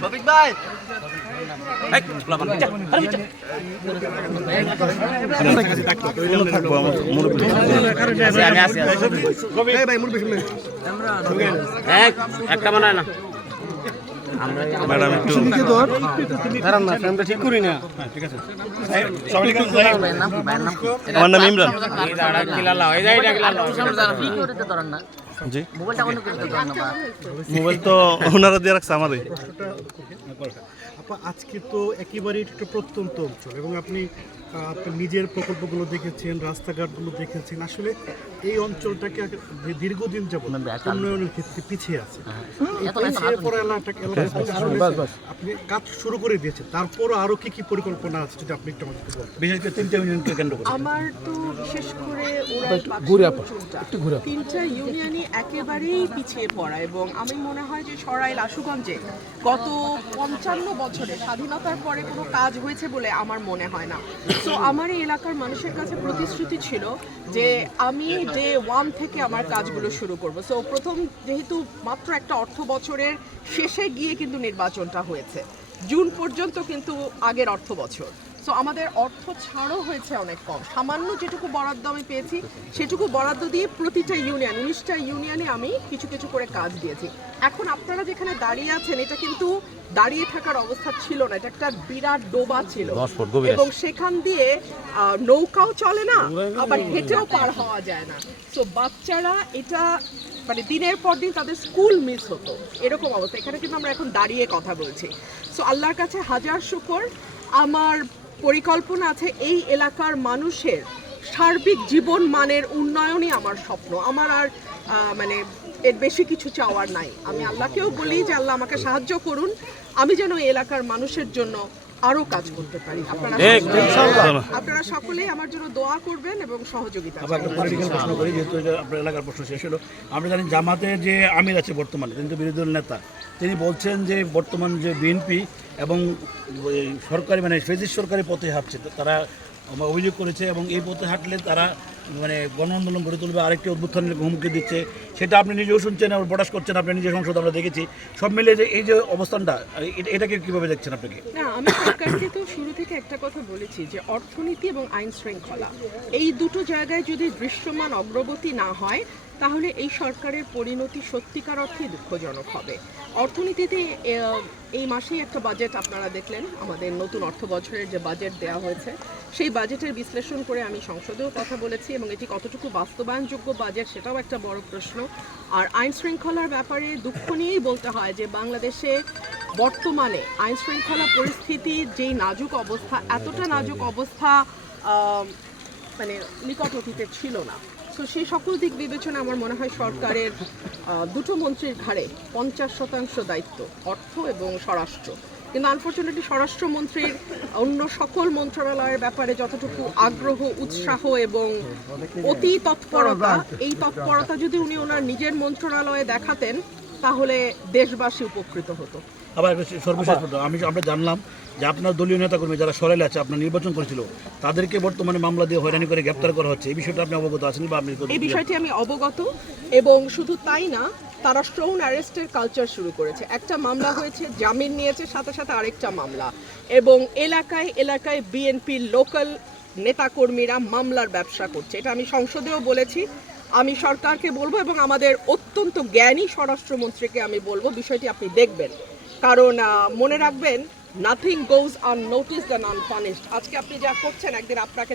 শফিক ভাই একটা বানায় না ম্যাডাম একটু দাঁড়ান না, ফ্রেমটা ঠিক করি না। আমার নাম ইমরান। জি, মোবাইল তো ওনারা দিয়ে রাখছে আমাদের। আজকে তো একেবারেই একটা প্রত্যন্ত অঞ্চল এবং আপনি আপনার নিজের প্রকল্পগুলো দেখেছেন, রাস্তাঘাটগুলো দেখেছেন। আসলে এই অঞ্চলটাকে দীর্ঘদিন যাবত উন্নয়নের ক্ষেত্রে পিছিয়ে আছে। এই পিছিয়ে পড়া আপনি কাজ শুরু করে দিয়েছেন, তারপরও আরো কি কি পরিকল্পনা আছে যদি আপনি একটু আমাদেরকে বলতেন, বিশেষ করে 3টা ইউনিয়নকে কেন্দ্র করে। আমার তো বিশেষ করে তিনটা ইউনিয়নই একেবারেই পিছিয়ে পড়া এবং আমি মনে হয় যে সরাইল আশুগঞ্জে গত 55 বছরে স্বাধীনতার পরে কোনো কাজ হয়েছে বলে আমার মনে হয় না। তো আমার এই এলাকার মানুষের কাছে প্রতিশ্রুতি ছিল যে আমি ডে 1 থেকে আমার কাজগুলো শুরু করব। সো প্রথম যেহেতু মাত্র একটা অর্থ বছরের শেষে গিয়ে কিন্তু নির্বাচনটা হয়েছে, জুন পর্যন্ত কিন্তু আগের অর্থ বছর। সো আমাদের অর্থ ছাড়ও হয়েছে অনেক কম, সামান্য যেটুকু বরাদ্দ আমি পেয়েছি সেটুকু বরাদ্দ দিয়ে প্রতিটা ইউনিয়ন 19টা ইউনিয়নে আমি কিছু কিছু করে কাজ দিয়েছি। এখন আপনারা যেখানে দাঁড়িয়ে আছেন এটা কিন্তু দাঁড়িয়ে থাকার অবস্থা ছিল না, এটা একটা বিরাট ডোবা ছিল এবং সেখান দিয়ে নৌকাও চলে না, আবার হেঁটেও পার হওয়া যায় না। সো বাচ্চারা এটা মানে দিনের পর দিন তাদের স্কুল মিস হতো, এরকম অবস্থা। এখানে কিন্তু আমরা এখন দাঁড়িয়ে কথা বলছি। সো আল্লাহর কাছে হাজার শুকর, আমার পরিকল্পনা আছে এই এলাকার মানুষের সার্বিক জীবন মানের উন্নয়নই আমার স্বপ্ন। আমার আর মানে এর বেশি কিছু চাওয়ার নাই। আমি আল্লাহকেও বলি যে আল্লাহ আমাকে সাহায্য করুন, আমি যেন এই এলাকার মানুষের জন্য আরো কাজ করতে পারি। আপনারা সকলেই আমার জন্য দোয়া করবেন এবং সহযোগিতা। একটা পলিটিক্যাল প্রশ্ন করি, যেহেতু আপনার এলাকার প্রশ্ন শেষ হলো। আমরা জানি জামাতের যে আমির আছে বর্তমানে, কিন্তু বিরোধী দল নেতা, তিনি বলছেন যে বর্তমান যে বিএনপি এবং সরকারি মানে ফেসিস্ট সরকারি পথে হাঁটছে, তারা অভিযোগ করেছে এবং এই পথে হাঁটলে তারা মানে গণ আন্দোলন গড়ে তুলবে, আরেকটি অভ্যুত্থানের হুমকি দিচ্ছে। সেটা আপনি নিজেও শুনছেন, আবার প্রকাশ করছেন, আপনি নিজের সংসদ আমরা দেখেছি। সব মিলে যে এই যে অবস্থানটা, এটাকে কিভাবে দেখছেন আপনি? না, আমি সরকারকে তো শুরু থেকে একটা কথা বলেছি যে অর্থনীতি এবং আইন শৃঙ্খলা এই দুটো জায়গায় যদি দৃশ্যমান অগ্রগতি না হয় তাহলে এই সরকারের পরিণতি সত্যিকার অর্থেই দুঃখজনক হবে। অর্থনীতিতে এই মাসেই একটা বাজেট আপনারা দেখলেন, আমাদের নতুন অর্থ বছরের যে বাজেট দেওয়া হয়েছে সেই বাজেটের বিশ্লেষণ করে আমি সংসদেও কথা বলেছি এবং এটি কতটুকু বাস্তবায়নযোগ্য বাজেট সেটাও একটা বড় প্রশ্ন। আর আইন শৃঙ্খলার ব্যাপারে দুঃখ নিয়েই বলতে হয় যে বাংলাদেশে বর্তমানে আইন শৃঙ্খলা পরিস্থিতির যেই নাজুক অবস্থা, এতটা নাজুক অবস্থা মানে নিকট অতীতে ছিল না। তো সেই সকল দিক বিবেচনা আমার মনে হয় সরকারের দুটো মন্ত্রীর ঘাড়ে 50% দায়িত্ব, অর্থ এবং স্বরাষ্ট্র। কিন্তু আনফর্চুনেটলি স্বরাষ্ট্রমন্ত্রীর অন্য সকল মন্ত্রণালয়ের ব্যাপারে যতটুকু আগ্রহ, উৎসাহ এবং অতি তৎপরতা, এই তৎপরতা যদি উনি ওনার নিজের মন্ত্রণালয়ে দেখাতেন তাহলে দেশবাসী উপকৃত হতো। আবার সর্বশেষ আমরা জানলাম যে আপনার দলীয় নেতাকর্মী যারা সরাইলে আছে, আপনার নির্বাচন করেছিল, তাদেরকে বর্তমানে মামলা দিয়ে হয়রানি করে গ্রেপ্তার করা হচ্ছে। এই বিষয়টা আপনি অবগত আছেন বা আপনি? এই বিষয়টি আমি অবগত এবং শুধু তাই না, তারা স্টোন অ্যারেস্টের কালচার শুরু করেছে। একটা মামলা হয়েছে, জামিন নিয়েছে, সাথে সাথে আরেকটা মামলা, এবং এলাকায় এলাকায় বিএনপির লোকাল নেতাকর্মীরা মামলার ব্যবসা করছে। এটা আমি সংসদেও বলেছি, আমি সরকারকে বলবো এবং আমাদের অত্যন্ত জ্ঞানী স্বরাষ্ট্রমন্ত্রীকে আমি বলবো বিষয়টি আপনি দেখবেন। কারণ মনে রাখবেন, নাথিং গোজ আননোটিসড অ্যান্ড আনপানিশড। আজকে আপনি যা করছেন একদিন আপনাকে